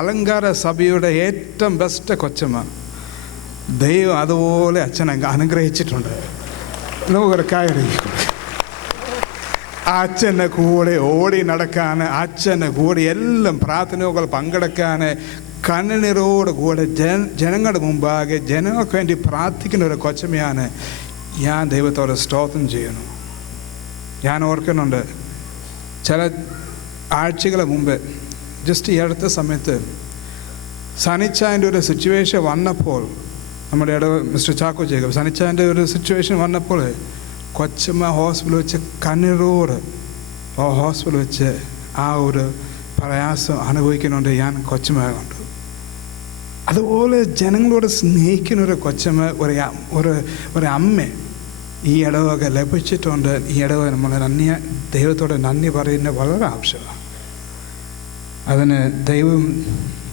അലങ്കാര സഭയുടെ ഏറ്റവും ബെസ്റ്റ് കൊച്ചമ്മ. ദൈവം അതുപോലെ അച്ഛനെ അനുഗ്രഹിച്ചിട്ടുണ്ട്. നമുക്കൊരു കാര്യം, അച്ഛൻ്റെ കൂടെ ഓടി നടക്കാൻ, അച്ഛൻ്റെ കൂടെ എല്ലാം പ്രാർത്ഥനകൾ പങ്കെടുക്കാൻ, കണ്ണുനീരോട് കൂടെ ജനങ്ങളുടെ മുമ്പാകെ ജനങ്ങൾക്ക് വേണ്ടി പ്രാർത്ഥിക്കുന്ന ഒരു കൊച്ചമ്മയാണ്. ഞാൻ ദൈവത്തോട് സ്തോത്രം ചെയ്യുന്നു. ഞാൻ ഓർക്കുന്നുണ്ട്, ചില ആഴ്ചകൾ മുമ്പ്, ജസ്റ്റ് ഈ അടുത്ത സമയത്ത് സനിച്ചാൻ്റെ ഒരു സിറ്റുവേഷൻ വന്നപ്പോൾ, നമ്മുടെ മിസ്റ്റർ ചാക്കോ ജേക്കബ്, സനിച്ചാൻ്റെ ഒരു സിറ്റുവേഷൻ വന്നപ്പോൾ കൊച്ചമ്മ ഹോസ്പിറ്റലിൽ വെച്ച് കണ്ണീരോട് ഹോസ്പിറ്റലിൽ വെച്ച് ആ ഒരു പ്രയാസം അനുഭവിക്കുന്നുണ്ട്. ഞാൻ കൊച്ചമ്മ കണ്ടു. അതുപോലെ ജനങ്ങളോട് സ്നേഹിക്കുന്ന ഒരു കൊച്ചമ്മ, ഒരു അമ്മ ഈ ഇടവക ലഭിച്ചിട്ടുണ്ട്. ഈ ഇടവക നമ്മൾ ദൈവത്തോട് നന്ദി പറയുന്നത് വളരെ ആവശ്യമാണ്. അതിന് ദൈവം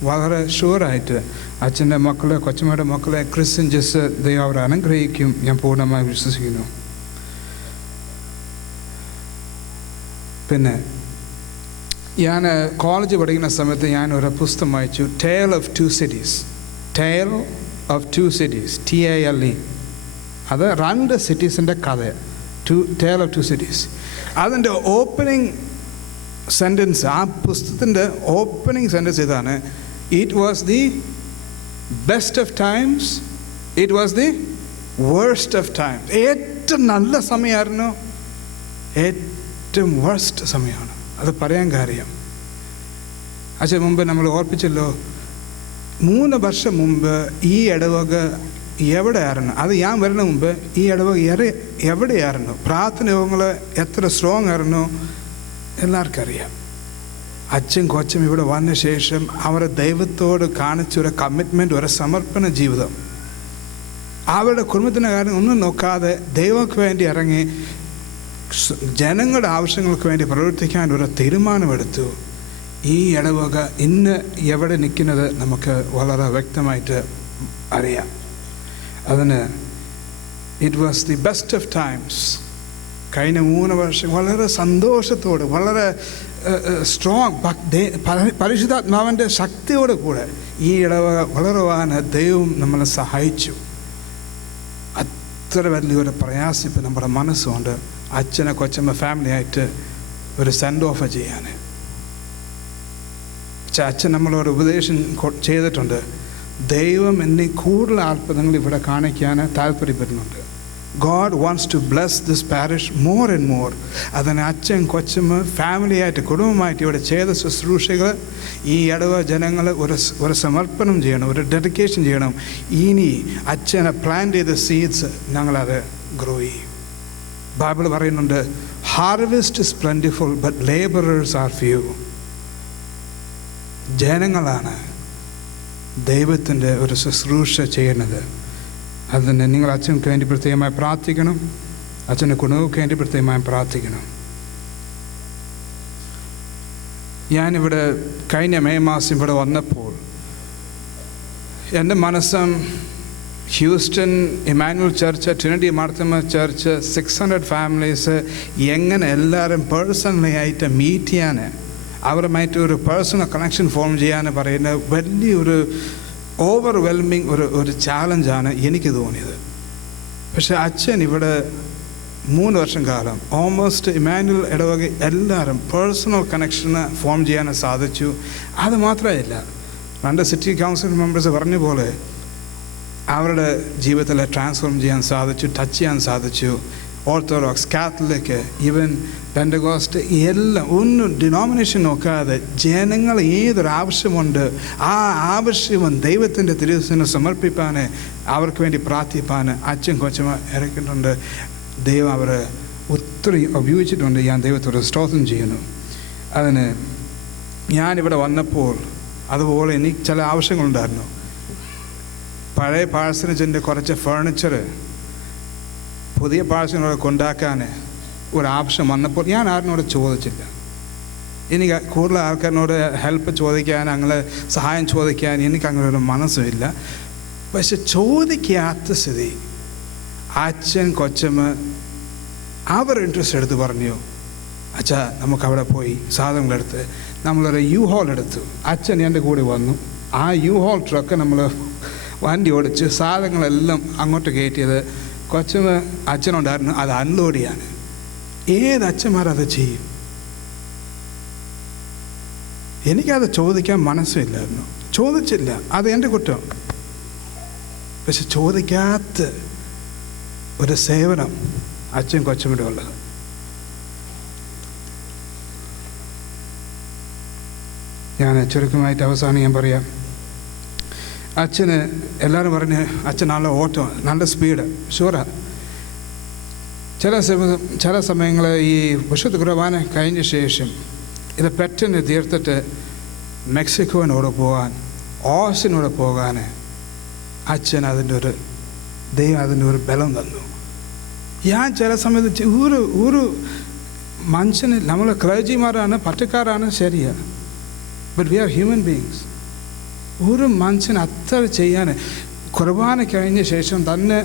വളരെ ഷുവറായിട്ട് അച്ഛൻ്റെ മക്കളെ, കൊച്ചമ്മയുടെ മക്കളെ, ക്രിസ്ത്യൻ ജസ് ദൈവം അവരെ അനുഗ്രഹിക്കും, ഞാൻ പൂർണ്ണമായി വിശ്വസിക്കുന്നു. പിന്നെ ഞാൻ കോളേജ് പഠിക്കുന്ന സമയത്ത് ഞാൻ ഒരു പുസ്തകം വായിച്ചു, tale of two cities. Tale of two cities, TALE. അത് 2 സിറ്റീസിൻ്റെ കഥ. Tale of two cities. അതിൻ്റെ ഓപ്പണിംഗ് സെൻറ്റൻസ്, ആ പുസ്തകത്തിൻ്റെ ഓപ്പണിംഗ് സെൻറ്റൻസ് ഇതാണ്: it was the best of times, it was the worst of times. ഏറ്റവും നല്ല സമയമായിരുന്നു, ഏറ്റവും വേഴ്സ്റ്റ് സമയമാണ്. അത് പറയാൻ കാര്യം, അച്ഛൻ മുമ്പ് നമ്മൾ ഓർപ്പിച്ചല്ലോ, 3 വർഷം മുമ്പ് ഈ ഇടവക എവിടെയായിരുന്നു? അത് ഞാൻ വരുന്ന മുമ്പ് ഈ ഇടവക എവിടെയായിരുന്നു? പ്രാർത്ഥന യോഗങ്ങൾ എത്ര സ്ട്രോങ് ആയിരുന്നു എല്ലാവർക്കും അറിയാം. അച്ഛൻ കൊച്ചും ഇവിടെ വന്ന ശേഷം അവരുടെ ദൈവത്തോട് കാണിച്ചൊരു കമ്മിറ്റ്മെൻറ്റ്, ഒരു സമർപ്പണ ജീവിതം, അവരുടെ കുടുംബത്തിൻ്റെ കാര്യം ഒന്നും നോക്കാതെ ദൈവങ്ങൾക്ക് വേണ്ടി ഇറങ്ങി ജനങ്ങളുടെ ആവശ്യങ്ങൾക്ക് വേണ്ടി പ്രവർത്തിക്കാൻ ഒരു തീരുമാനമെടുത്തു. ഈ ഇടവക ഇന്ന് എവിടെ നിൽക്കുന്നത് നമുക്ക് വളരെ വ്യക്തമായിട്ട് അറിയാം. അതിന് it was the best of times. കഴിഞ്ഞ 3 വർഷം വളരെ സന്തോഷത്തോട്, വളരെ സ്ട്രോങ് പരിശുദ്ധാത്മാവിൻ്റെ ശക്തിയോട് കൂടെ ഈ ഇടവക വളരുവാൻ ദൈവം നമ്മളെ സഹായിച്ചു. അത്ര വലിയൊരു പ്രയാസം നമ്മുടെ മനസ്സുകൊണ്ട് അച്ഛനെ കൊച്ചമ്മ ഫാമിലിയായിട്ട് ഒരു സെൻഡ് ഓഫ് ചെയ്യാൻ. അച്ഛൻ നമ്മളൊരു ഉപദേശം ചെയ്തിട്ടുണ്ട്, ദൈവം എന്നെ കൂടുതൽ അത്ഭുതങ്ങൾ ഇവിടെ കാണിക്കാൻ താല്പര്യപ്പെടുന്നുണ്ട്. God wants to bless this parish more and more. അതിന് അച്ഛൻ കൊച്ചമ്മ ഫാമിലിയായിട്ട്, കുടുംബമായിട്ട് ഇവിടെ ചെയ്ത ശുശ്രൂഷകൾ, ഈ ഇടവ ജനങ്ങൾ ഒരു സമർപ്പണം ചെയ്യണം, ഒരു ഡെഡിക്കേഷൻ ചെയ്യണം. ഇനി അച്ഛനെ പ്ലാന്റ് ചെയ്ത സീഡ്സ് ഞങ്ങളത് ഗ്രോ ചെയ്യും. ബൈബിൾ പറയുന്നുണ്ട്, harvest is plentiful but labourers are few. ജനങ്ങളാണ് ദൈവത്തിൻ്റെ ഒരു ശുശ്രൂഷ ചെയ്യുന്നത്. അതിന് നിങ്ങൾ അച്ഛനക്ക് വേണ്ടി പ്രത്യേകമായി പ്രാർത്ഥിക്കണം, അച്ഛൻ്റെ കുടുംബങ്ങൾക്ക് വേണ്ടി പ്രത്യേകമായി പ്രാർത്ഥിക്കണം. ഞാനിവിടെ കഴിഞ്ഞ മെയ് മാസം ഇവിടെ വന്നപ്പോൾ എൻ്റെ മനസ്സും Houston Emmanuel church, Trinity Mar Thoma church, 600 families എങ്ങനെ എല്ലാവരും പേഴ്സണലി ആയിട്ട് മീറ്റ് ചെയ്യാൻ, അവരുമായിട്ട് ഒരു പേഴ്സണൽ കണക്ഷൻ ഫോം ചെയ്യാൻ പറയുന്ന വലിയൊരു ഓവർവെൽമിങ് ഒരു ചാലഞ്ചാണ് എനിക്ക് തോന്നിയത്. പക്ഷേ അച്ഛൻ ഇവിടെ 3 വർഷം കാലം ഓൾമോസ്റ്റ് ഇമാനുവൽ ഇടവക എല്ലാവരും പേഴ്സണൽ കണക്ഷന് ഫോം ചെയ്യാൻ സാധിച്ചു. അത് മാത്രമല്ല, 2 സിറ്റി കൗൺസിൽ മെമ്പേഴ്സ് പറഞ്ഞ പോലെ അവരുടെ ജീവിതത്തിൽ ട്രാൻസ്ഫോം ചെയ്യാൻ സാധിച്ചു, ടച്ച് ചെയ്യാൻ സാധിച്ചു. ഓർത്തഡോക്സ്, കാത്തലിക്, ഈവൻ പെന്തക്കോസ്റ്റ്, എല്ലാം ഒന്നും ഡിനോമിനേഷൻ നോക്കാതെ ജനങ്ങൾ ഏതൊരു ആവശ്യമുണ്ട് ആ ആവശ്യം ദൈവത്തിൻ്റെ തിരുസന്നിധിയിൽ സമർപ്പിപ്പാൻ, അവർക്ക് വേണ്ടി പ്രാർത്ഥിപ്പാൻ അച്ഛൻ കൊച്ചമ്മ ഇറക്കിയിട്ടുണ്ട്. ദൈവം അവരെ ഒത്തിരി ഉപയോഗിച്ചിട്ടുണ്ട്. ഞാൻ ദൈവത്തോട് സ്തോത്രം ചെയ്യുന്നു. അതിന് ഞാനിവിടെ വന്നപ്പോൾ അതുപോലെ എനിക്ക് ചില ആവശ്യങ്ങളുണ്ടായിരുന്നു. പഴയ പാഴ്സനേജിൻ്റെ കുറച്ച് ഫേർണിച്ചർ പുതിയ പാഴ്സനോട് കൊണ്ടാക്കാൻ ഒരാവശ്യം വന്നപ്പോൾ ഞാൻ ആരിനോട് ചോദിച്ചില്ല. എനിക്ക് കൂടുതൽ ആൾക്കാരിനോട് ഹെൽപ്പ് ചോദിക്കാൻ, അങ്ങനെ സഹായം ചോദിക്കാൻ എനിക്ക് അങ്ങനെ ഒരു മനസ്സുമില്ല. പക്ഷെ ചോദിക്കാത്ത സ്ഥിതി അച്ഛൻ കൊച്ചമ്മ അവർ ഇൻട്രസ്റ്റ് എടുത്ത് പറഞ്ഞു, അച്ഛാ നമുക്കവിടെ പോയി സാധനങ്ങളെടുത്ത് നമ്മളൊരു U-Haul എടുത്തു. അച്ഛൻ എൻ്റെ കൂടെ വന്നു. ആ U-Haul ട്രക്ക് നമ്മൾ വണ്ടി ഓടിച്ച് സാധനങ്ങളെല്ലാം അങ്ങോട്ട് കയറ്റിയത് കൊച്ചമ്മ അച്ഛനുണ്ടായിരുന്നു അത് അൺലോഡ് ചെയ്യാൻ. ഏത് അച്ഛന്മാരത് ചെയ്യും? എനിക്കത് ചോദിക്കാൻ മനസ്സില്ലായിരുന്നു, ചോദിച്ചില്ല, അത് എൻ്റെ കുറ്റം. പക്ഷെ ചോദിക്കാത്ത ഒരു സേവനം അച്ഛൻ കൊച്ചമ്മയുടെ ഉള്ളത്. ഞാൻ ചുരുക്കമായിട്ട് അവസാനം ഞാൻ പറയാം. അച്ഛന് എല്ലാവരും പറഞ്ഞ് അച്ഛൻ നല്ല ഓട്ടം, നല്ല സ്പീഡ്, ഷുവറാ. ചില സമയങ്ങൾ ഈ വിശുദ്ധ കുർബാന കഴിഞ്ഞ ശേഷം ഇത് പെട്ടെന്ന് തീർത്തിട്ട് മെക്സിക്കോനോട് പോകാൻ, ഓസിനോട് പോകാൻ അച്ഛൻ ദൈവം അതിൻ്റെ ഒരു ബലം തന്നു. ഞാൻ ചില സമയത്ത് ഒരു മനുഷ്യന്, നമ്മൾ ക്ലർജിമാരാണ്, പട്ടക്കാരാണ്, ശരിയാണ്, but we are human beings. ഒരു മനുഷ്യന് അത്ര ചെയ്യാൻ, കുർബാന കഴിഞ്ഞ ശേഷം തന്നെ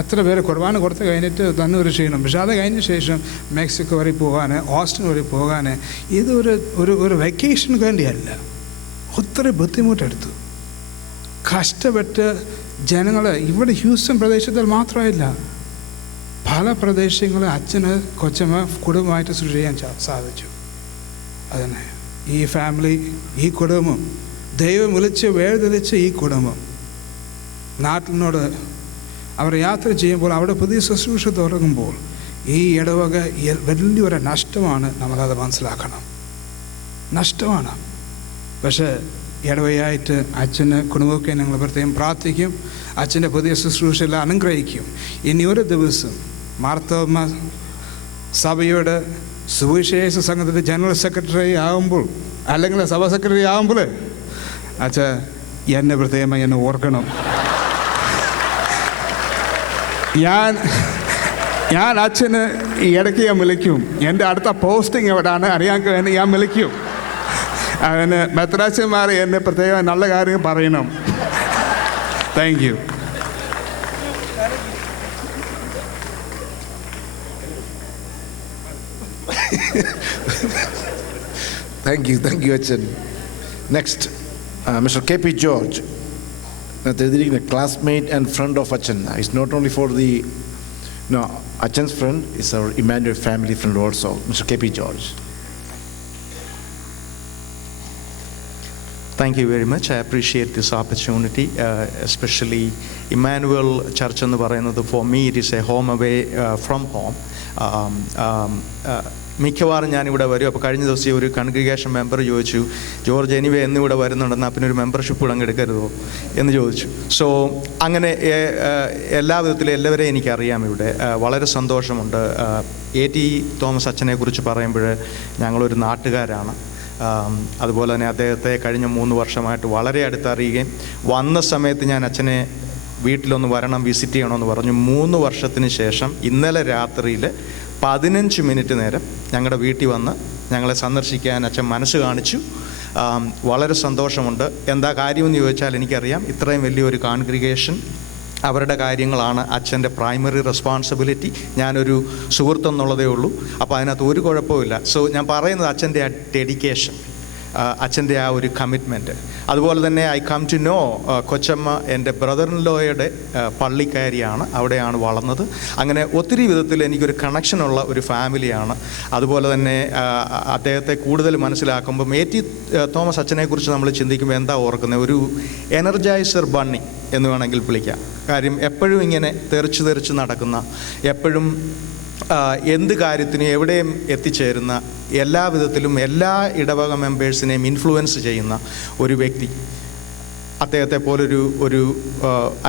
അത്ര പേര് കുർബാന കൊടുത്ത് കഴിഞ്ഞിട്ട് തന്നെ ഒരു ക്ഷീണം. പക്ഷെ അത് കഴിഞ്ഞ ശേഷം മെക്സിക്കോ വരെ പോകാൻ, ഓസ്റ്റിൻ വരെ പോകാൻ, ഇത് ഒരു വെക്കേഷന് വേണ്ടിയല്ല. ഒത്തിരി ബുദ്ധിമുട്ടെടുത്തു, കഷ്ടപ്പെട്ട് ജനങ്ങൾ. ഇവിടെ ഹ്യൂസ്റ്റൺ പ്രദേശത്തിൽ മാത്രമല്ല, പല പ്രദേശങ്ങളിൽ അച്ഛന് കൊച്ചമ്മ കുടുംബമായിട്ട് സൃഷ്ടി ചെയ്യാൻ സാധിച്ചു. അതന്നെ ഈ ഫാമിലി, ഈ കുടുംബം, ദൈവം വിളിച്ച് വേർതിരിച്ച് ഈ കുടുംബം നാട്ടിനോട് അവർ യാത്ര ചെയ്യുമ്പോൾ, അവിടെ പുതിയ ശുശ്രൂഷ തുടങ്ങുമ്പോൾ ഈ ഇടവക വലിയൊരു നഷ്ടമാണ്. നമ്മളത് മനസ്സിലാക്കണം, നഷ്ടമാണ്. പക്ഷേ ഇടവയായിട്ട് അച്ഛന് കുടുംബമൊക്കെ ഞങ്ങൾ പ്രത്യേകം പ്രാർത്ഥിക്കും. അച്ഛൻ്റെ പുതിയ ശുശ്രൂഷയിൽ അനുഗ്രഹിക്കും. ഇനി ഒരു ദിവസം മാർത്തോമ്മ സഭയുടെ സുവിശേഷ സംഘത്തിൻ്റെ ജനറൽ സെക്രട്ടറി ആകുമ്പോൾ, അല്ലെങ്കിൽ സഭ സെക്രട്ടറി ആകുമ്പോൾ അച്ഛാ എന്നെ പ്രത്യേകമായി എന്നെ ഓർക്കണം. ഞാൻ അച്ഛന് ഇടയ്ക്ക് ഞാൻ വിളിക്കും. എൻ്റെ അടുത്ത പോസ്റ്റിംഗ് എവിടെയാണ് അറിയാൻ വേണ്ടി ഞാൻ വിളിക്കും. അതിന് മെത്രാച്ചന്മാർ എന്നെ പ്രത്യേകം നല്ല കാര്യം പറയണം. Thank you. Thank you, Achan. Next, Mr. K.P. George, the classmate and friend of Achan. It's not only for Achan's friend, it's our Emmanuel family friend also. Mr. K.P. George. Thank you very much. I appreciate this opportunity, especially Emmanuel Church എന്ന് പറയുന്നത്. For me, it is a home away from home. മിക്കവാറും ഞാനിവിടെ വരും. അപ്പോൾ കഴിഞ്ഞ ദിവസം ഒരു കൺഗ്രിഗേഷൻ member ചോദിച്ചു, ജോർജ് എനിവേ എന്നിവിടെ വരുന്നുണ്ടെന്നാൽ പിന്നെ ഒരു മെമ്പർഷിപ്പ് കൂടെ അങ്ങ് എടുക്കരുതോ എന്ന് ചോദിച്ചു. സോ അങ്ങനെ എല്ലാ വിധത്തിലും എല്ലാവരെയും എനിക്കറിയാം ഇവിടെ. വളരെ സന്തോഷമുണ്ട്. A.T. തോമസ് അച്ഛനെ കുറിച്ച് പറയുമ്പോൾ ഞങ്ങളൊരു നാട്ടുകാരാണ്. അതുപോലെ തന്നെ അദ്ദേഹത്തെ കഴിഞ്ഞ 3 വർഷമായിട്ട് വളരെ അടുത്തറിയുകയും, വന്ന സമയത്ത് ഞാൻ അച്ഛനെ വീട്ടിലൊന്ന് വരണം, വിസിറ്റ് ചെയ്യണമെന്ന് പറഞ്ഞു. 3 വർഷത്തിന് ശേഷം ഇന്നലെ രാത്രിയിൽ 15 മിനിറ്റ് നേരം ഞങ്ങളുടെ വീട്ടിൽ വന്ന് ഞങ്ങളെ സന്ദർശിക്കാൻ അച്ഛൻ മനസ്സ് കാണിച്ചു. വളരെ സന്തോഷമുണ്ട്. എന്താ കാര്യമെന്ന് ചോദിച്ചാൽ എനിക്കറിയാം, ഇത്രയും വലിയൊരു കോൺഗ്രിഗേഷൻ അവരുടെ കാര്യങ്ങളാണ് അച്ഛൻ്റെ പ്രൈമറി റെസ്പോൺസിബിലിറ്റി. ഞാനൊരു സുഹൃത്തെന്നുള്ളതേ ഉള്ളൂ. അപ്പോൾ അതിനകത്ത് ഒരു കുഴപ്പമില്ല. സോ ഞാൻ പറയുന്നത് അച്ഛൻ്റെ ആ ഡെഡിക്കേഷൻ, അച്ഛൻ്റെ ആ ഒരു കമ്മിറ്റ്മെൻറ്റ്. അതുപോലെ തന്നെ ഐ കം ടു നോ കൊച്ചമ്മ എൻ്റെ ബ്രദർ ഇൻ ലോയുടെ പള്ളിക്കാരിയാണ്, അവിടെയാണ് വളർന്നത്. അങ്ങനെ ഒത്തിരി വിധത്തിൽ എനിക്കൊരു കണക്ഷനുള്ള ഒരു ഫാമിലിയാണ്. അതുപോലെ തന്നെ അദ്ദേഹത്തെ കൂടുതൽ മനസ്സിലാക്കുമ്പം A.T. തോമസ് അച്ഛനെക്കുറിച്ച് നമ്മൾ ചിന്തിക്കുമ്പോൾ എന്താ ഓർക്കുന്നത്, ഒരു എനർജൈസർ ബണ്ണി എന്ന് വേണമെങ്കിൽ വിളിക്കാം. കാര്യം എപ്പോഴും ഇങ്ങനെ തെറിച്ച് നടക്കുന്ന, എപ്പോഴും എന്ത് കാര്യത്തിനും എവിടെയും എത്തിച്ചേരുന്ന, എല്ലാ വിധത്തിലും എല്ലാ ഇടവക മെമ്പേഴ്സിനെയും ഇൻഫ്ലുവൻസ് ചെയ്യുന്ന ഒരു വ്യക്തി. അദ്ദേഹത്തെ പോലൊരു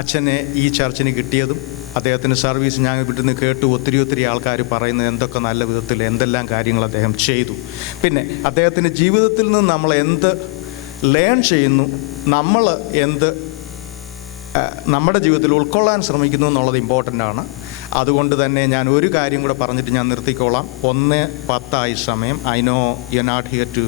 അച്ഛനെ ഈ ചർച്ചിന് കിട്ടിയതും, അദ്ദേഹത്തിൻ്റെ സർവീസ് ഞാൻ വീട്ടിൽ നിന്ന് കേട്ടു. ഒത്തിരി ആൾക്കാർ പറയുന്നത് എന്തൊക്കെ നല്ല വിധത്തിൽ എന്തെല്ലാം കാര്യങ്ങൾ അദ്ദേഹം ചെയ്തു. പിന്നെ അദ്ദേഹത്തിൻ്റെ ജീവിതത്തിൽ നിന്ന് നമ്മൾ എന്ത് ലേൺ ചെയ്യുന്നു, നമ്മൾ എന്ത് നമ്മുടെ ജീവിതത്തിൽ ഉൾക്കൊള്ളാൻ ശ്രമിക്കുന്നു എന്നുള്ളത് ഇമ്പോർട്ടൻ്റ് ആണ്. അതുകൊണ്ട് തന്നെ ഞാൻ ഒരു കാര്യം കൂടെ പറഞ്ഞിട്ട് ഞാൻ നിർത്തിക്കോളാം. 1:10 സമയം. I know you not here to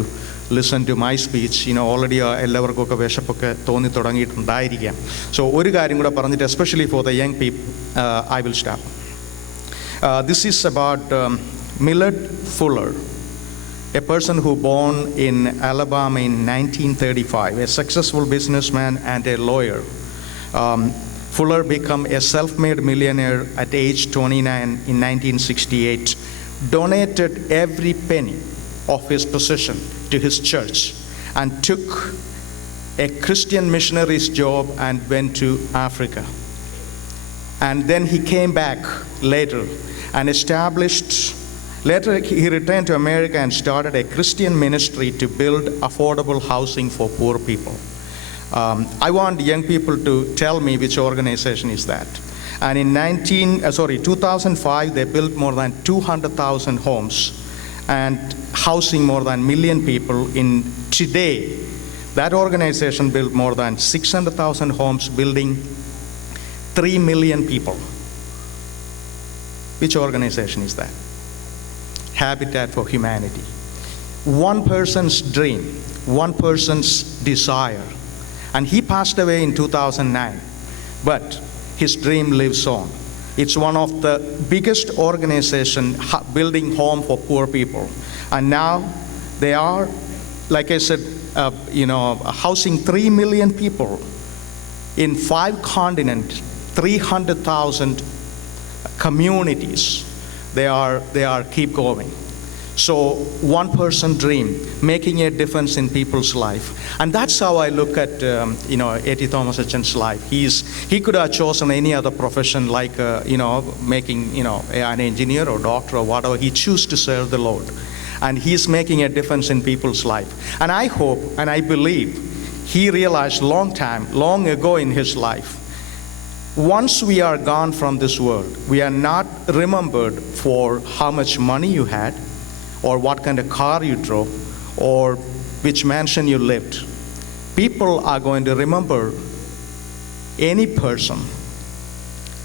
listen to my speech. Already എല്ലാവർക്കൊക്കെ വിശപ്പൊക്കെ തോന്നി തുടങ്ങിയിട്ടുണ്ടായിരിക്കാം. സോ ഒരു കാര്യം കൂടെ പറഞ്ഞിട്ട്, especially for the young people, I will start. This is about Millard Fuller. a person who born in Alabama in 1935, a successful businessman and a lawyer. Fuller became a self-made millionaire at age 29 in 1968, donated every penny of his possession to his church, and took a Christian missionary's job and went to Africa. And then he came back later and later he returned to America and started a Christian ministry to build affordable housing for poor people. I want young people to tell me which organization is that. And in 2005, they built more than 200,000 homes and housing more than 1 million people. In today, that organization built more than 600,000 homes, building 3 million people. Which organization is that? Habitat for Humanity. One person's dream, one person's desire. And he passed away in 2009, but his dream lives on. It's one of the biggest organizations building home for poor people. And now they are, like I said, housing 3 million people in 5 continents, 300,000 communities. They are keep going. So one person dream, making a difference in people's life. And that's how I look at A.T. Thomas Achen's life. He could have chosen any other profession like making an engineer or doctor or whatever. He chose to serve the Lord. And he's making a difference in people's life. And I hope and I believe he realized long ago in his life, once we are gone from this world, we are not remembered for how much money you had, or what kind of car you drove, or which mansion you lived. People are going to remember any person,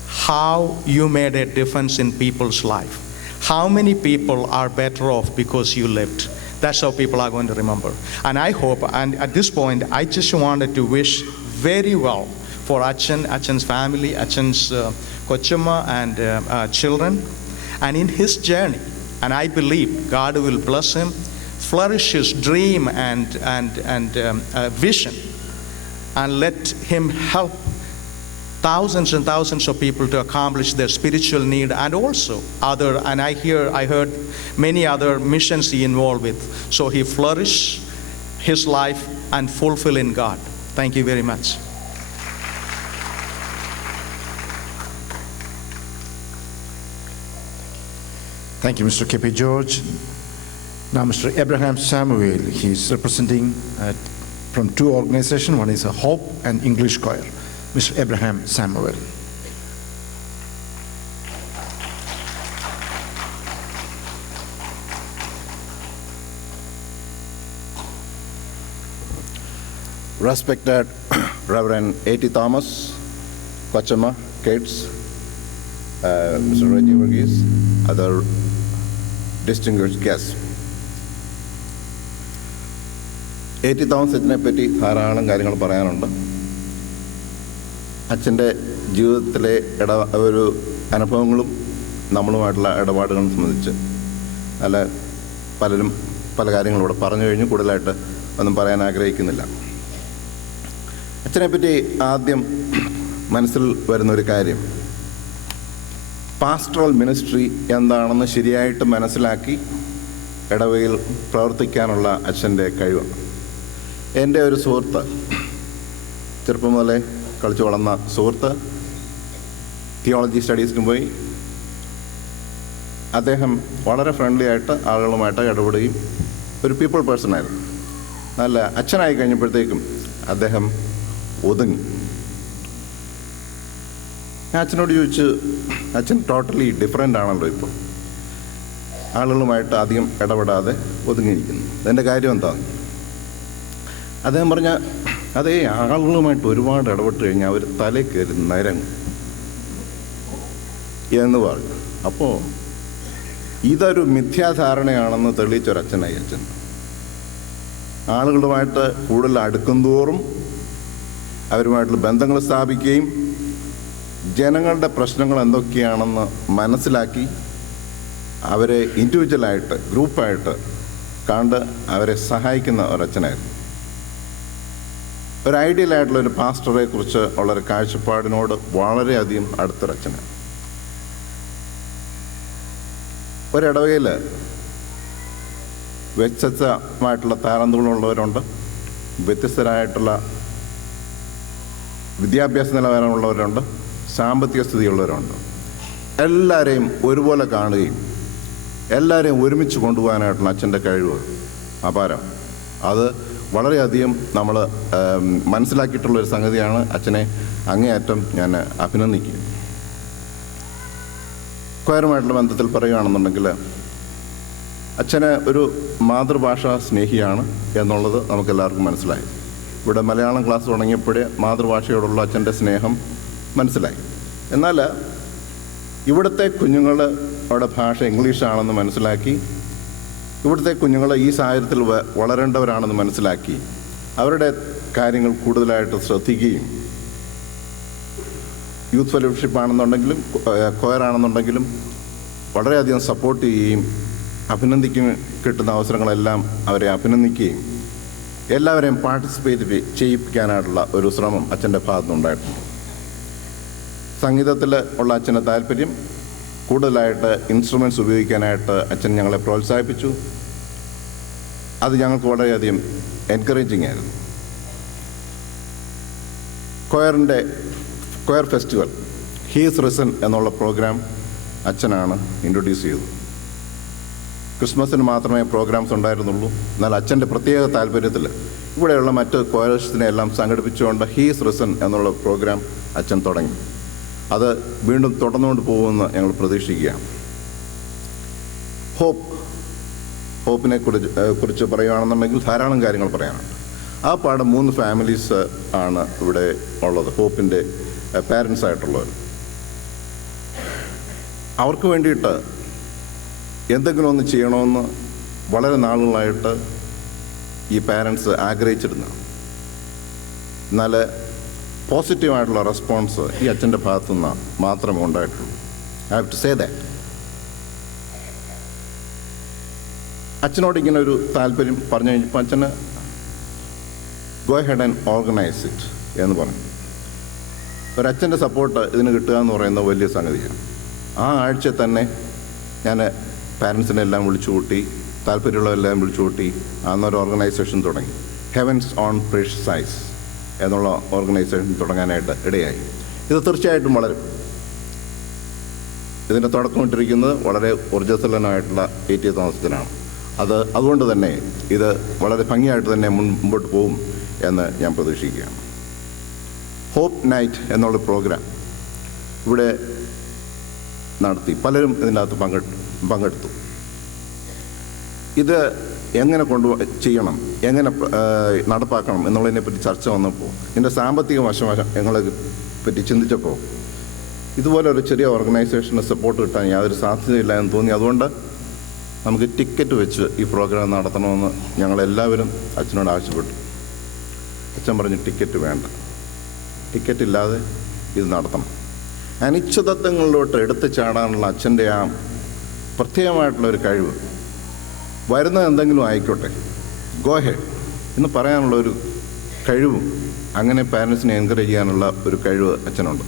how you made a difference in people's life. How many people are better off because you lived? That's how people are going to remember. And I hope, and at this point, I just wanted to wish very well for Achen's family, Achen's Kochama and children, and in his journey. And I believe God will bless him, flourish his dream and vision, and let him help thousands and thousands of people to accomplish their spiritual need, and also I heard many other missions he involved with. So he flourish his life and fulfill in God. Thank you very much. Thank you, Mr. K.P. George. Now, Mr. Abraham Samuel, he's representing from 2 organizations. One is a Hope and English Choir. Mr. Abraham Samuel. Respected Reverend A.T. Thomas, Kochama, Kates, Mr. Reggie Verghese, other distinguished guests. A.T. Thomas അച്ഛനെ പറ്റി ധാരാളം കാര്യങ്ങൾ പറയാനുണ്ട്. അച്ഛൻ്റെ ജീവിതത്തിലെ ഒരു അനുഭവങ്ങളും നമ്മളുമായിട്ടുള്ള ഇടപാടുകളും സംബന്ധിച്ച് പലരും പല കാര്യങ്ങളും ഇവിടെ പറഞ്ഞു കഴിഞ്ഞു. കൂടുതലായിട്ട് ഒന്നും പറയാൻ ആഗ്രഹിക്കുന്നില്ല. അച്ഛനെപ്പറ്റി ആദ്യം മനസ്സിൽ വരുന്നൊരു കാര്യം, പാസ്റ്ററൽ മിനിസ്ട്രി എന്താണെന്ന് ശരിയായിട്ട് മനസ്സിലാക്കി ഇടവകയിൽ പ്രവർത്തിക്കാനുള്ള അച്ഛൻ്റെ കഴിവാണ്. എൻ്റെ ഒരു സുഹൃത്ത്, ചെറുപ്പം മുതലേ കളിച്ചു വളർന്ന സുഹൃത്ത്, തിയോളജി സ്റ്റഡീസിന് പോയി. അദ്ദേഹം വളരെ ഫ്രണ്ട്ലി ആയിട്ട് ആളുകളുമായിട്ട് ഇടപെടുകയും ഒരു പീപ്പിൾ പേഴ്സൺ ആയിരുന്നു. നല്ല അച്ഛനായി കഴിഞ്ഞപ്പോഴത്തേക്കും അദ്ദേഹം ഒതുങ്ങി. ഞാൻ അച്ഛനോട് ചോദിച്ചു, അച്ഛൻ ടോട്ടലി ഡിഫറെൻ്റ് ആണല്ലോ ഇപ്പോൾ, ആളുകളുമായിട്ട് അധികം ഇടപെടാതെ ഒതുങ്ങിയിരിക്കുന്നു. അതിൻ്റെ കാര്യം എന്താണ്? അദ്ദേഹം പറഞ്ഞ അതേ, ആളുകളുമായിട്ട് ഒരുപാട് ഇടപെട്ട് കഴിഞ്ഞാൽ അവർ തലയിൽ കയറി നരങ്ങും എന്ന് പറഞ്ഞു. അപ്പോൾ ഇതൊരു മിഥ്യാധാരണയാണെന്ന് തെളിയിച്ചൊരച്ഛനായി അച്ഛൻ. ആളുകളുമായിട്ട് കൂടുതൽ അടുക്കും തോറും അവരുമായിട്ടുള്ള ബന്ധങ്ങൾ സ്ഥാപിക്കുകയും ജനങ്ങളുടെ പ്രശ്നങ്ങൾ എന്തൊക്കെയാണെന്ന് മനസ്സിലാക്കി അവരെ ഇൻഡിവിജ്വലായിട്ട് ഗ്രൂപ്പായിട്ട് കണ്ട് അവരെ സഹായിക്കുന്ന ഒരച്ഛനായിരുന്നു. ഒരു ഐഡിയലായിട്ടുള്ളൊരു പാസ്റ്ററെ കുറിച്ച് ഉള്ളൊരു കാഴ്ചപ്പാടിനോട് വളരെയധികം അടുത്തൊരച്ഛനാണ്. ഒരിടവകയിൽ വ്യത്യസ്തമായിട്ടുള്ള താരന്തങ്ങളുള്ളവരുണ്ട്, വ്യത്യസ്തരായിട്ടുള്ള വിദ്യാഭ്യാസ നിലവാരമുള്ളവരുണ്ട്, സാമ്പത്തിക സ്ഥിതിയുള്ളവരുണ്ട്. എല്ലാവരെയും ഒരുപോലെ കാണുകയും എല്ലാവരെയും ഒരുമിച്ച് കൊണ്ടുപോകാനായിട്ടുള്ള അച്ഛൻ്റെ കഴിവ് അപാരം. അത് വളരെയധികം നമ്മൾ മനസ്സിലാക്കിയിട്ടുള്ളൊരു സംഗതിയാണ്. അച്ഛനെ അങ്ങേയറ്റം ഞാൻ അഭിനന്ദിക്കുക. കൊയറുമായിട്ടുള്ള ബന്ധത്തിൽ പറയുകയാണെന്നുണ്ടെങ്കിൽ അച്ഛന് ഒരു മാതൃഭാഷാ സ്നേഹിയാണ് എന്നുള്ളത് നമുക്കെല്ലാവർക്കും മനസ്സിലായി. ഇവിടെ മലയാളം ക്ലാസ് തുടങ്ങിയപ്പോഴേ മാതൃഭാഷയോടുള്ള അച്ഛൻ്റെ സ്നേഹം മനസ്സിലായി. എന്നാൽ ഇവിടുത്തെ കുഞ്ഞുങ്ങൾ അവരുടെ ഭാഷ ഇംഗ്ലീഷാണെന്ന് മനസ്സിലാക്കി, ഇവിടുത്തെ കുഞ്ഞുങ്ങൾ ഈ സാഹചര്യത്തിൽ വളരേണ്ടവരാണെന്ന് മനസ്സിലാക്കി അവരുടെ കാര്യങ്ങൾ കൂടുതലായിട്ട് ശ്രദ്ധിക്കുകയും യൂത്ത് ഫെലോഷിപ്പ് ആണെന്നുണ്ടെങ്കിലും കൊയറാണെന്നുണ്ടെങ്കിലും വളരെയധികം സപ്പോർട്ട് ചെയ്യുകയും കിട്ടുന്ന അവസരങ്ങളെല്ലാം അവരെ അഭിനന്ദിക്കുകയും എല്ലാവരെയും പാർട്ടിസിപ്പേറ്റ് ചെയ്യിപ്പിക്കാനായിട്ടുള്ള ഒരു ശ്രമം അച്ഛൻ്റെ ഭാഗത്തുനിന്നുണ്ടായിട്ടുണ്ട്. സംഗീതത്തിൽ ഉള്ള അച്ഛൻ്റെ താല്പര്യം, കൂടുതലായിട്ട് ഇൻസ്ട്രുമെൻറ്റ്സ് ഉപയോഗിക്കാനായിട്ട് അച്ഛൻ ഞങ്ങളെ പ്രോത്സാഹിപ്പിച്ചു. അത് ഞങ്ങൾക്ക് വളരെയധികം എൻകറേജിങ് ആയിരുന്നു. കൊയർ ഫെസ്റ്റിവൽ ഹീസ് റിസൺ എന്നുള്ള പ്രോഗ്രാം അച്ഛനാണ് ഇൻട്രൊഡ്യൂസ് ചെയ്തത്. ക്രിസ്മസിന് മാത്രമേ പ്രോഗ്രാംസ് ഉണ്ടായിരുന്നുള്ളൂ. എന്നാൽ അച്ഛൻ്റെ പ്രത്യേക താല്പര്യത്തിൽ ഇവിടെയുള്ള മറ്റ് കൊയർസിനെ എല്ലാം സംഘടിപ്പിച്ചുകൊണ്ട് ഹീസ് റിസൺ എന്നുള്ള പ്രോഗ്രാം അച്ഛൻ തുടങ്ങി. അത് വീണ്ടും തുടർന്നുകൊണ്ട് പോകുമെന്ന് ഞങ്ങൾ പ്രതീക്ഷിക്കുകയാണ്. ഹോപ്പിനെ കുറിച്ച് പറയുകയാണെന്നുണ്ടെങ്കിൽ ധാരാളം കാര്യങ്ങൾ പറയാനുണ്ട്. ആ പാടെ 3 ഫാമിലീസ് ആണ് ഇവിടെ ഉള്ളത്, ഹോപ്പിൻ്റെ പാരൻസ് ആയിട്ടുള്ളവർ. അവർക്ക് വേണ്ടിയിട്ട് എന്തെങ്കിലും ഒന്ന് ചെയ്യണമെന്ന് വളരെ നാളുകളായിട്ട് ഈ പാരൻസ് ആഗ്രഹിച്ചിരുന്നു. എന്നാൽ പോസിറ്റീവായിട്ടുള്ള റെസ്പോൺസ് ഈ അച്ഛൻ്റെ ഭാഗത്തുനിന്ന് മാത്രമേ ഉണ്ടായിട്ടുള്ളൂ. I have to say that. അച്ഛനോട് ഇങ്ങനെ ഒരു താല്പര്യം പറഞ്ഞു കഴിഞ്ഞപ്പോൾ അച്ഛന് go ahead and organise it എന്ന് പറഞ്ഞു. ഒരച്ഛൻ്റെ സപ്പോർട്ട് ഇതിന് കിട്ടുക എന്ന് പറയുന്നത് വലിയ സംഗതിയാണ്. ആ ആഴ്ച തന്നെ ഞാൻ പാരൻസിനെ എല്ലാം വിളിച്ചു കൂട്ടി, താല്പര്യമുള്ളവരെല്ലാം വിളിച്ചു കൂട്ടി അന്നൊരു ഓർഗനൈസേഷൻ തുടങ്ങി. ഹെവൻസ് ഓൺ പ്രഷ്യസ് സൈസ് എന്നുള്ള ഓർഗനൈസേഷൻ തുടങ്ങാനായിട്ട് ഇടയായി. ഇത് തീർച്ചയായിട്ടും വളരും. ഇതിൻ്റെ തുടക്കമിട്ടിരിക്കുന്നത് വളരെ ഊർജ്ജസ്വലനായിട്ടുള്ള A.T. തോമസിനാണ്. അതുകൊണ്ട് തന്നെ ഇത് വളരെ ഭംഗിയായിട്ട് തന്നെ മുമ്പോട്ട് പോകും എന്ന് ഞാൻ പ്രതീക്ഷിക്കുകയാണ്. ഹോപ്പ് നൈറ്റ് എന്നുള്ള പ്രോഗ്രാം ഇവിടെ നടത്തി. പലരും ഇതിനകത്ത് പങ്കെടുത്തു. ഇത് എങ്ങനെ ചെയ്യണം, എങ്ങനെ നടപ്പാക്കണം എന്നുള്ളതിനെപ്പറ്റി ചർച്ച വന്നപ്പോൾ ഇതിൻ്റെ സാമ്പത്തിക വശങ്ങളെ പറ്റി ചിന്തിച്ചപ്പോൾ ഇതുപോലെ ഒരു ചെറിയ ഓർഗനൈസേഷന് സപ്പോർട്ട് കിട്ടാൻ യാതൊരു സാധ്യതയില്ല എന്ന് തോന്നി. അതുകൊണ്ട് നമുക്ക് ടിക്കറ്റ് വെച്ച് ഈ പ്രോഗ്രാം നടത്തണമെന്ന് ഞങ്ങളെല്ലാവരും അച്ഛനോട് ആവശ്യപ്പെട്ടു. അച്ഛൻ പറഞ്ഞു ടിക്കറ്റ് വേണ്ട, ടിക്കറ്റ് ഇല്ലാതെ ഇത് നടത്തണം. അനിശ്ചിതത്വങ്ങളിലോട്ട് എടുത്തു ചാടാനുള്ള അച്ഛൻ്റെ ആ പ്രത്യേകമായിട്ടുള്ളൊരു കഴിവ്, വരുന്നത് എന്തെങ്കിലും ആയിക്കോട്ടെ ഗോ ഹെഡ് എന്ന് പറയാനുള്ളൊരു കഴിവും അങ്ങനെ പാരൻസിനെ എൻകറേജ് ചെയ്യാനുള്ള ഒരു കഴിവ് അച്ഛനുണ്ട്.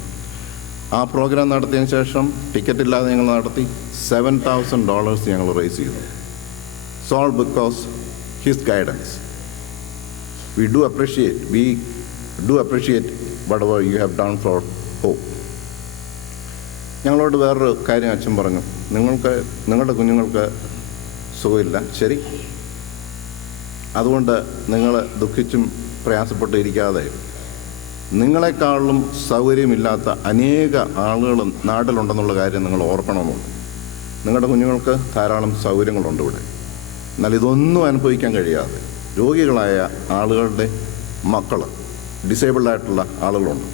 ആ പ്രോഗ്രാം നടത്തിയതിന് ശേഷം ടിക്കറ്റ് ഇല്ലാതെ ഞങ്ങൾ നടത്തി $7,000 ഞങ്ങൾ റേസ് ചെയ്തു. Sole because his guidance. We do appreciate whatever you have done for hope. ഞങ്ങളോട് വേറൊരു കാര്യം അച്ഛൻ പറഞ്ഞു. നിങ്ങളുടെ കുഞ്ഞുങ്ങൾക്ക് സുഖമില്ല, ശരി, അതുകൊണ്ട് നിങ്ങൾ ദുഃഖിച്ചും പ്രയാസപ്പെട്ട് ഇരിക്കാതെ നിങ്ങളെക്കാളും സൗകര്യമില്ലാത്ത അനേക ആളുകൾ നാട്ടിലുണ്ടെന്നുള്ള കാര്യം നിങ്ങൾ ഓർക്കണമെന്നുണ്ട്. നിങ്ങളുടെ കുഞ്ഞുങ്ങൾക്ക് ധാരാളം സൗകര്യങ്ങളുണ്ട് ഇവിടെ. എന്നാൽ ഇതൊന്നും അനുഭവിക്കാൻ കഴിയാതെ രോഗികളായ ആളുകളുടെ മക്കൾ, ഡിസേബിൾഡായിട്ടുള്ള ആളുകളുണ്ട്.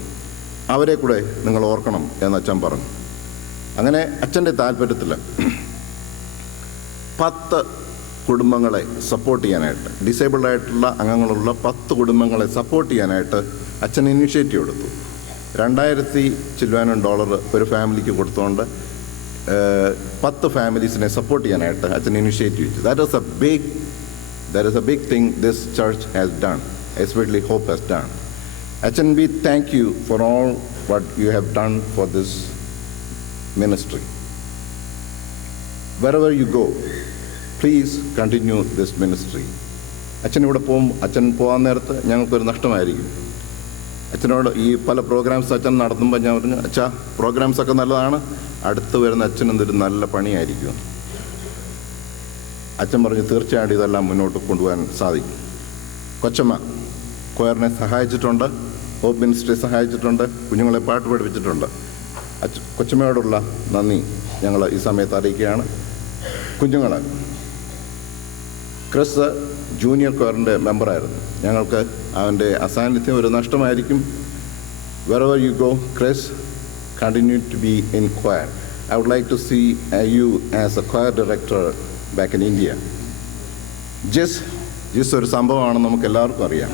അവരെ കൂടെ നിങ്ങൾ ഓർക്കണം എന്ന് അച്ഛൻ പറഞ്ഞു. അങ്ങനെ അച്ഛൻ്റെ താല്പര്യത്തിൽ 10 കുടുംബങ്ങളെ സപ്പോർട്ട് ചെയ്യാനായിട്ട്, ഡിസേബിൾഡായിട്ടുള്ള അംഗങ്ങളുള്ള 10 കുടുംബങ്ങളെ സപ്പോർട്ട് ചെയ്യാനായിട്ട് അച്ഛൻ ഇനിഷ്യേറ്റീവ് എടുത്തു. $2,000 ഒരു ഫാമിലിക്ക് കൊടുത്തുകൊണ്ട് 10 ഫാമിലീസിനെ സപ്പോർട്ട് ചെയ്യാനായിട്ട് അച്ഛൻ ഇനിഷ്യേറ്റീവ് വെച്ചു. That was a big There is a big thing this church has done, especially Hope has done. Achan, we thank you for all what you have done for this ministry. Wherever you go, please continue this ministry. അച്ഛൻ ഇവിടെ അച്ഛൻ പോകാൻ നേരത്ത് ഞങ്ങൾക്കൊരു നഷ്ടമായിരിക്കും. അച്ഛനോട് ഈ പല programmes അച്ഛൻ നടത്തുമ്പോൾ ഞാൻ പറഞ്ഞു, അച്ഛാ പ്രോഗ്രാംസൊക്കെ നല്ലതാണ്, അടുത്ത് വരുന്ന അച്ഛൻ എന്തൊരു നല്ല പണിയായിരിക്കും. അച്ഛൻ പറഞ്ഞു തീർച്ചയായിട്ടും ഇതെല്ലാം മുന്നോട്ട് കൊണ്ടുപോകാൻ സാധിക്കും. കൊച്ചമ്മ കൊയറിനെ സഹായിച്ചിട്ടുണ്ട്, ഹോപ്പ് മിനിസ്ട്രി സഹായിച്ചിട്ടുണ്ട്, കുഞ്ഞുങ്ങളെ പാട്ട് പഠിപ്പിച്ചിട്ടുണ്ട്. കൊച്ചമ്മയോടുള്ള നന്ദി ഞങ്ങൾ ഈ സമയത്ത് അറിയിക്കുകയാണ്. കുഞ്ഞുങ്ങൾ, ക്രിസ് ജൂനിയർ കൊയറിൻ്റെ മെമ്പറായിരുന്നു. ഞങ്ങൾക്ക് അവൻ്റെ അസാന്നിധ്യം ഒരു നഷ്ടമായിരിക്കും. Wherever you go, Chris, continue to be in choir. I would like to see you as a choir director back in India. ജിസ് ഒരു സംഭവമാണെന്ന് നമുക്ക് എല്ലാവർക്കും അറിയാം.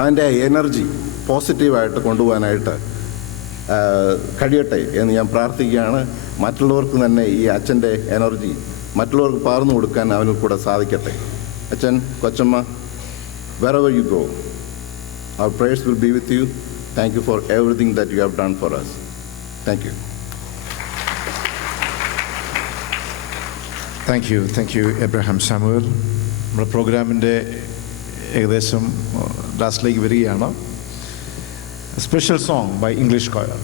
അവൻ്റെ എനർജി പോസിറ്റീവായിട്ട് കൊണ്ടുപോകാനായിട്ട് കഴിയട്ടെ എന്ന് ഞാൻ പ്രാർത്ഥിക്കുകയാണ്. മറ്റുള്ളവർക്ക് തന്നെ ഈ അച്ഛൻ്റെ എനർജി മറ്റുള്ളവർക്ക് പകർന്നു കൊടുക്കാൻ അവന് കൂടെ സാധിക്കട്ടെ. അച്ഛൻ, കൊച്ചമ്മ, wherever you go, our prayers will be with you. Thank you for everything that you have done for us. Thank you. Thank you, Abraham Samuel. നമ്മുടെ പ്രോഗ്രാമിൻ്റെ ഏകദേശം ലാസ്റ്റിലേക്ക് വരികയാണ്. Special song by English choir.